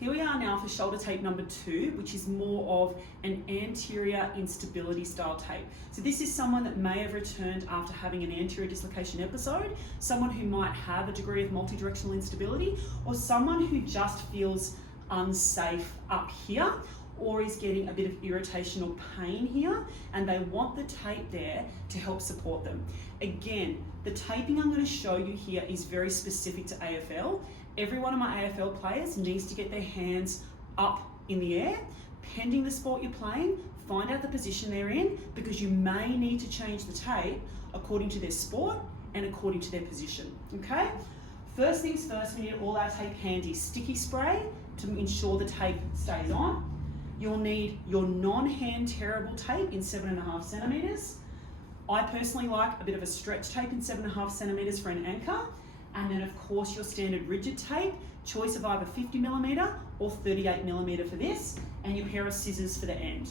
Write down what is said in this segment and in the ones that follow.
Here we are now for shoulder tape number 2, which is more of an anterior instability style tape. So this is someone that may have returned after having an anterior dislocation episode, someone who might have a degree of multidirectional instability, or someone who just feels unsafe up here, or is getting a bit of irritation or pain here, and they want the tape there to help support them. Again, the taping I'm going to show you here is very specific to AFL. Every one of my AFL players needs to get their hands up in the air. Pending the sport you're playing, find out the position they're in, because you may need to change the tape according to their sport and according to their position, okay? First things first, we need all our tape handy. Sticky spray to ensure the tape stays on. You'll need your non-hand tearable tape in 7.5 centimeters. I personally like a bit of a stretch tape in 7.5 centimeters for an anchor. And then of course your standard rigid tape, choice of either 50mm or 38mm for this, and your pair of scissors for the end.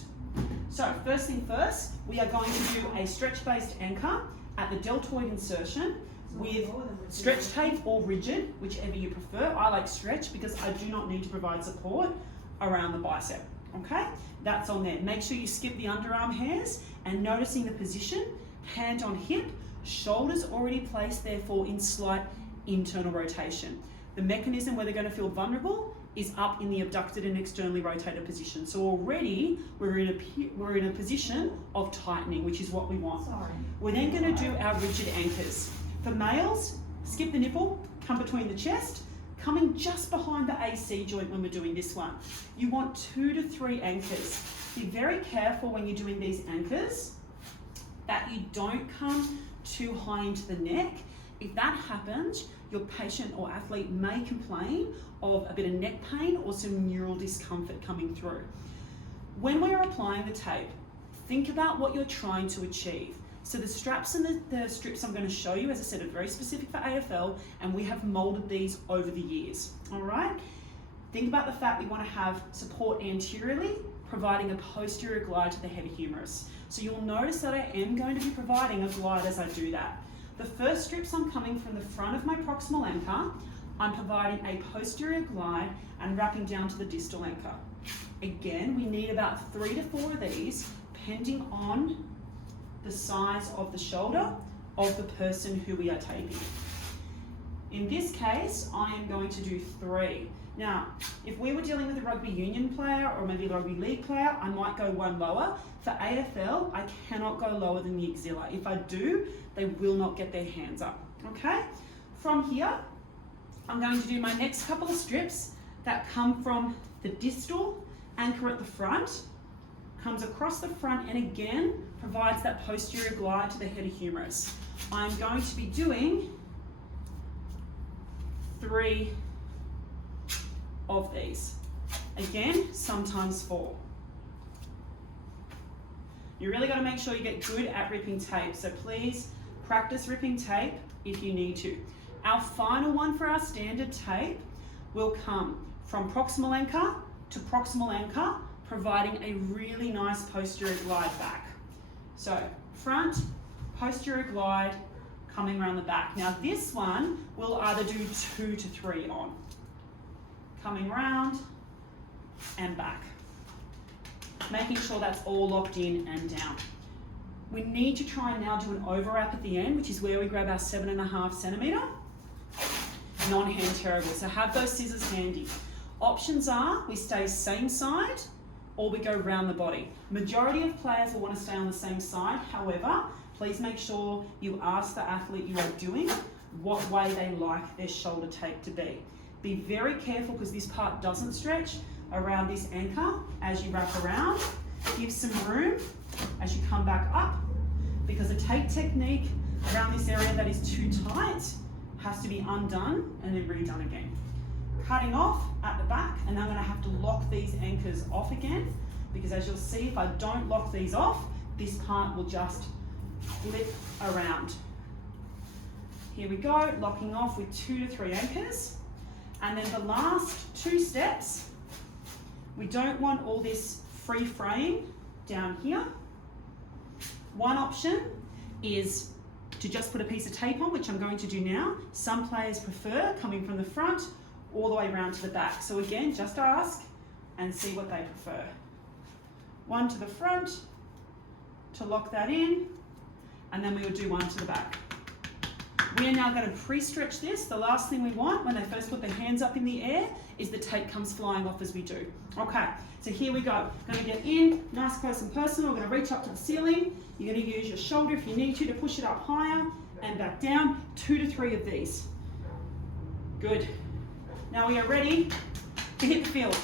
So first thing first, we are going to do a stretch-based anchor at the deltoid insertion with stretch tape or rigid, whichever you prefer. I like stretch because I do not need to provide support around the bicep, okay? That's on there. Make sure you skip the underarm hairs and noticing the position, hand on hip, shoulders already placed therefore in slight internal rotation. The mechanism where they're going to feel vulnerable is up in the abducted and externally rotated position. So already we're in a position of tightening, which is what we want. We're then going to do our rigid anchors. For males, skip the nipple, come between the chest, coming just behind the AC joint when we're doing this one. You want 2 to 3 anchors. Be very careful when you're doing these anchors that you don't come too high into the neck. If that happens, your patient or athlete may complain of a bit of neck pain or some neural discomfort coming through. When we're applying the tape, think about what you're trying to achieve. So the straps and the strips I'm going to show you, as I said, are very specific for AFL, and we have molded these over the years, all right? Think about the fact we want to have support anteriorly, providing a posterior glide to the head humerus. So you'll notice that I am going to be providing a glide as I do that. The first strips, I'm coming from the front of my proximal anchor. I'm providing a posterior glide and wrapping down to the distal anchor. Again, we need about 3 to 4 of these, depending on the size of the shoulder of the person who we are taping. In this case, I am going to do 3. Now, if we were dealing with a rugby union player or maybe a rugby league player, I might go 1 lower. For AFL, I cannot go lower than the axilla. If I do, they will not get their hands up, okay? From here, I'm going to do my next couple of strips that come from the distal anchor at the front, comes across the front, and again, provides that posterior glide to the head humerus. I'm going to be doing 3 of these. Again, sometimes 4. You really got to make sure you get good at ripping tape, so please practice ripping tape if you need to. Our final one for our standard tape will come from proximal anchor to proximal anchor, providing a really nice posterior glide back. So front, posterior glide, coming around the back. Now this one we'll either do 2 to 3 on. Coming round and back. Making sure that's all locked in and down. We need to try and now do an overwrap at the end, which is where we grab our 7.5 centimeter non-hand tearable. So have those scissors handy. Options are we stay same side or we go round the body. Majority of players will want to stay on the same side. However, please make sure you ask the athlete you are doing what way they like their shoulder tape to be. Be very careful because this part doesn't stretch around this anchor as you wrap around. Give some room as you come back up, because a tape technique around this area that is too tight has to be undone and then redone again. Cutting off at the back, and I'm going to have to lock these anchors off again, because as you'll see, if I don't lock these off, this part will just flip around. Here we go, locking off with 2 to 3 anchors. And then the last 2 steps, we don't want all this free fraying down here. One option is to just put a piece of tape on, which I'm going to do now. Some players prefer coming from the front all the way around to the back. So again, just ask and see what they prefer. One to the front to lock that in, and then we will do one to the back. We are now going to pre-stretch this. The last thing we want when they first put their hands up in the air is the tape comes flying off as we do. Okay, so here we go. Going to get in, nice, close and personal. We're going to reach up to the ceiling. You're going to use your shoulder if you need to push it up higher and back down. 2 to 3 of these. Good. Now we are ready to hit the field.